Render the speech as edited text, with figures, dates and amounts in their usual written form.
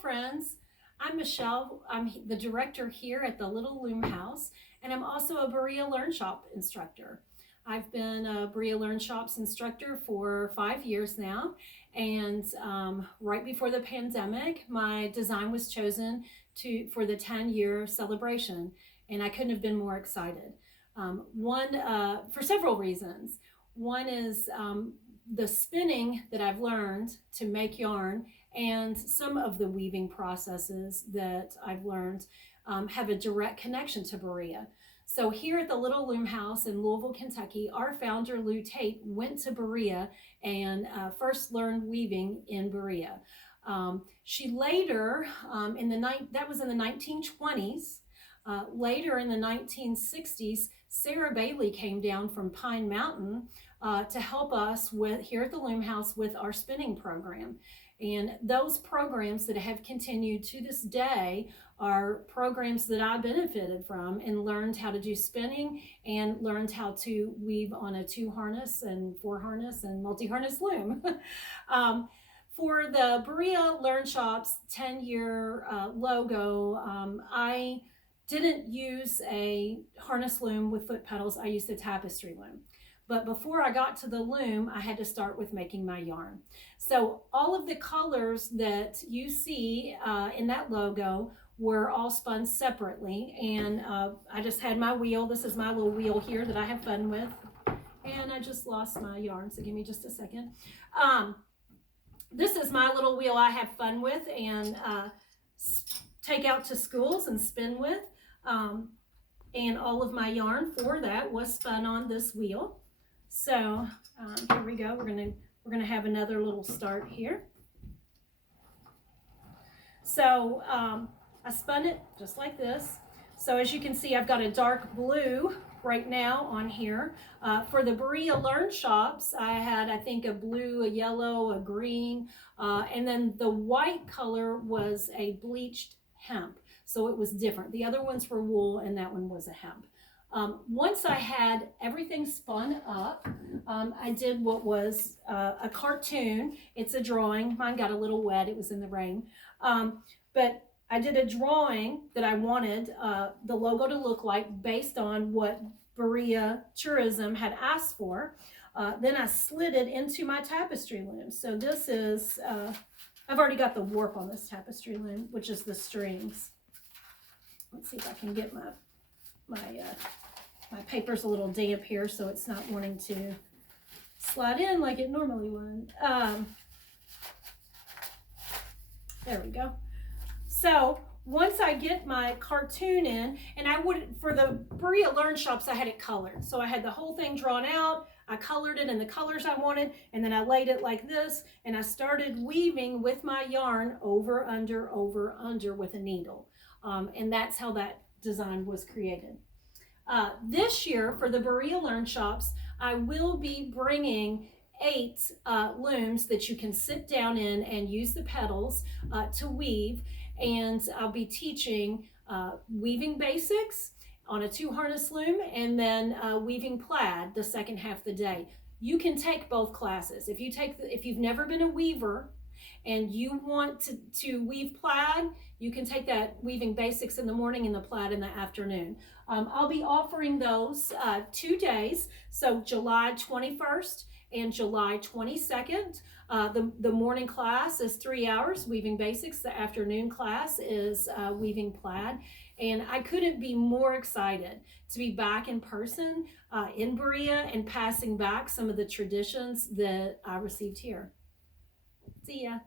friends. I'm Michelle. I'm the director here at the Little Loom House, and I'm also a Berea LearnShop instructor. I've been a Berea LearnShops instructor for 5 years now, and right before the pandemic, my design was chosen for the 10-year celebration, and I couldn't have been more excited. For several reasons. One is the spinning that I've learned to make yarn, and some of the weaving processes that I've learned have a direct connection to Berea. So here at the Little Loom House in Louisville, Kentucky, our founder, Lou Tate, went to Berea and first learned weaving in Berea. She later, that was in the 1920s, later in the 1960s, Sarah Bailey came down from Pine Mountain to help us here at the Loom House with our spinning program. And those programs that have continued to this day are programs that I benefited from and learned how to do spinning and learned how to weave on a 2-harness and 4-harness and multi-harness loom. For the Berea LearnShops 10-year logo, I didn't use a harness loom with foot pedals. I used a tapestry loom. But before I got to the loom, I had to start with making my yarn. So all of the colors that you see in that logo were all spun separately. And I just had my wheel. This is my little wheel here that I have fun with. And I just lost my yarn, so give me just a second. This is my little wheel I have fun with and take out to schools and spin with. And all of my yarn for that was spun on this wheel. So here we go. We're gonna have another little start here. So I spun it just like this. So as you can see, I've got a dark blue right now on here. For the Berea LearnShops, I had, I think, a blue, a yellow, a green, and then the white color was a bleached hemp. So it was different. The other ones were wool, and that one was a hemp. Once I had everything spun up, I did what was a cartoon. It's a drawing. Mine got a little wet. It was in the rain. But I did a drawing that I wanted the logo to look like based on what Berea Tourism had asked for. Then I slid it into my tapestry loom. So this is, I've already got the warp on this tapestry loom, which is the strings. Let's see if I can get my paper's a little damp here, so it's not wanting to slide in like it normally would. There we go. So once I get my cartoon in, and for the Berea LearnShops, I had it colored. So I had the whole thing drawn out, I colored it in the colors I wanted, and then I laid it like this, and I started weaving with my yarn over, under with a needle. And that's how that design was created. This year, for the Berea LearnShops, I will be bringing 8 looms that you can sit down in and use the pedals to weave. And I'll be teaching weaving basics on a 2-harness loom, and then weaving plaid the second half of the day. You can take both classes. If you've never been a weaver and you want to weave plaid, you can take that weaving basics in the morning and the plaid in the afternoon. I'll be offering those 2 days, so July 21st and July 22nd. The morning class is 3 hours, weaving basics. The afternoon class is weaving plaid. And I couldn't be more excited to be back in person in Berea and passing back some of the traditions that I received here. See ya.